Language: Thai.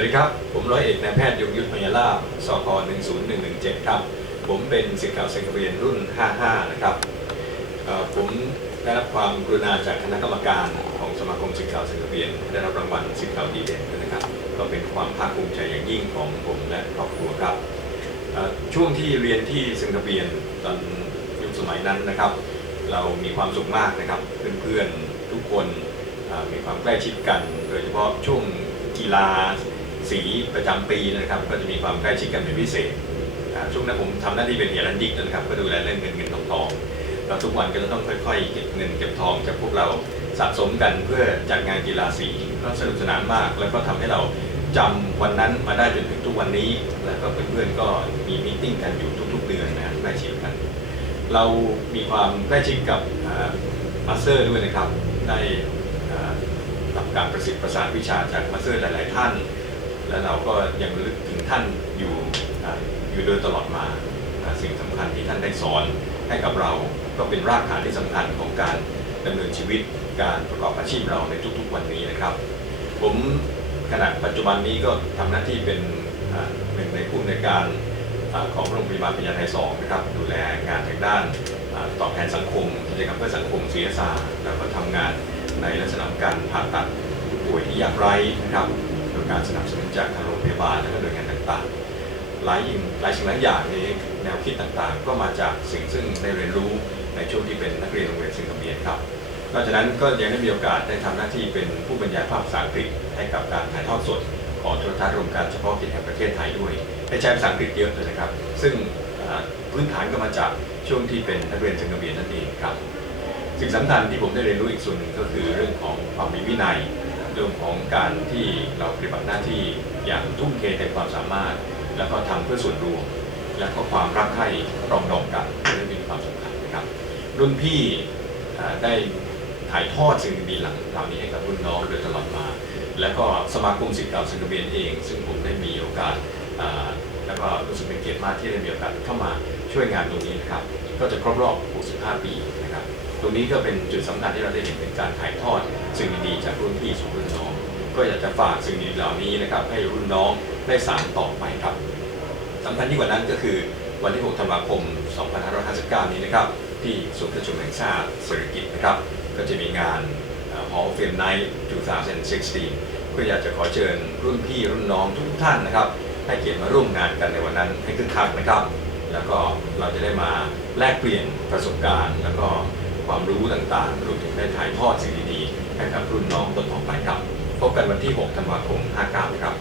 วัสดีครับ ผมร้อยเอกนายแพทย์ยงยุทธมยาลาภสก10117 ครับ ผมเป็นศิษย์เก่าเซนเรียนรุ่น 55 นะครับ ผมได้รับความกรุณาจากคณะกรรมการของสมาคมศิษย์เก่าเซนเรียน ได้รับรางวัลศิษย์เก่าดีเด่นนะครับ ก็เป็นความภาคภูมิใจอย่างยิ่งของผมและครอบครัวครับ ช่วงที่เรียนที่เซนเรียนตอนยุคสมัยนั้นนะครับ เรามีความสุขมากนะครับ เพื่อนๆทุกคนมีความใกล้ชิดกัน โดยเฉพาะช่วงกีฬา สีประจำปีนะครับ ก็จะมีความใกล้ชิดกันเป็นพิเศษช่วงนั้นผมทำหน้าที่เป็นเฮียรันดิกนะครับ ก็ดูแลเรื่องเงินเงินทองทองแล้วทุกวันก็จะต้องค่อยๆ เก็บเงินเก็บทองจากพวกเราสะสมกันเพื่อจัดงานกีฬาสีก็สนุกสนานมาก แล้วก็ทำให้เราจำวันนั้นมาได้จนถึงทุกวันนี้ แล้วก็เพื่อนๆก็มีมิ팅กันอยู่ทุกๆเดือนนะครับใกล้ชิดกัน เรามีความใกล้ชิดกับมาสเตอร์ด้วยนะครับ ได้รับการประสิทธิ์ประสานวิชาจากมาสเตอร์หลาย ๆ ท่าน และเราก็ยังระลึกถึงท่านอยู่อยู่โดยตลอดมาสิ่งสำคัญที่ท่านได้สอนให้กับเราก็เป็นรากฐานที่สำคัญของการดำเนินชีวิตการประกอบอาชีพเราในทุกๆวันนี้นะครับ ผมขณะปัจจุบันนี้ก็ทำหน้าที่เป็นหนึ่งในผู้ในการอของโรงพยาบาลพญาไท2นะครับ ดูแลงานทางด้านอตอบแทนสังคมกิจกรรมเพื่อสังคม CSR แล้วก็ทำงานในลักษณะการผ่าตัดผู้ป่วยที่ยากไร้นะครับ การสนับสนุนจากทางโรงพยาบาลและก็หน่วยงานต่างๆ หลายอย่างหลายสิ่งหลายอย่างนี้แนวคิดต่างๆ ก็มาจากสิ่งซึ่งได้เรียนรู้ในช่วงที่เป็นนักเรียนโรงเรียนสิงคโปร์ครับนอกจากนั้นก็ยังได้มีโอกาสได้ทำหน้าที่เป็นผู้บรรยายภาพภาษาอังกฤษให้กับการถ่ายทอดสดของโทรทัศน์รวมการเฉพาะกิจแห่งประเทศไทยด้วยได้ใช้ภาษาอังกฤษเยอะเลยนะครับ ซึ่งพื้นฐานก็มาจากช่วงที่เป็นนักเรียนสิงคโปร์นั่นเองครับสิ่งสำคัญที่ผมได้เรียนรู้อีกส่วนหนึ่งก็คือเรื่องของความมีวินัย รื่องของการที่เราปฏิบัติหน้าที่อย่างทุ่มเทเต็มความสามารถ แล้วก็ทำเพื่อส่วนรวม แล้วก็ความรักใคร่รองดองกันเรื่องนี้มีความสำคัญนะครับ รุ่นพี่ได้ถ่ายทอดสิ่งดีๆหลังเหล่านี้ให้กับรุ่นน้องโดยตลอดมา แล้วก็สมาคมศิษย์เก่าสิงคโปร์เอง ซึ่งผมได้มีโอกาสแล้วก็รู้สึกเป็นเกียรติมากที่ได้มีโอกาสเข้ามา ช่วยงานตรงนี้นะครับ ก็จะครบรอบ 65 ปีนะครับ ตรงนี้ก็เป็นจุดสำคัญที่เราได้เห็นเป็นการถ่ายทอดสิ่งดีๆจากรุ่นพี่สู่รุ่นน้อง ก็อยากจะฝากสิ่งดีเหล่านี้นะครับ ให้รุ่นน้องได้สานต่อไปครับสำคัญยิ่งกว่านั้นก็คือวันที่ 6 ธันวาคม 2559 นี้นะครับ ที่ศูนย์ประชุมแห่งชาติเศรษฐกิจนะครับ ก็จะมีงาน Hall of Fame Night 2016 ก็อยากจะขอเชิญรุ่นพี่รุ่นน้องทุกท่านนะครับ ให้เกียรติมาร่วมงานกันในวันนั้นให้คึกคักนะครับ แล้วก็เราจะได้มาแลกเปลี่ยนประสบการณ์ แล้วก็ความรู้ต่างๆรวมถึงได้ถ่ายทอดสิ่งดีๆให้กับรุ่นน้องต้นของไปครับ พบกันวันที่ 6 ธันวาคม 59 ครับ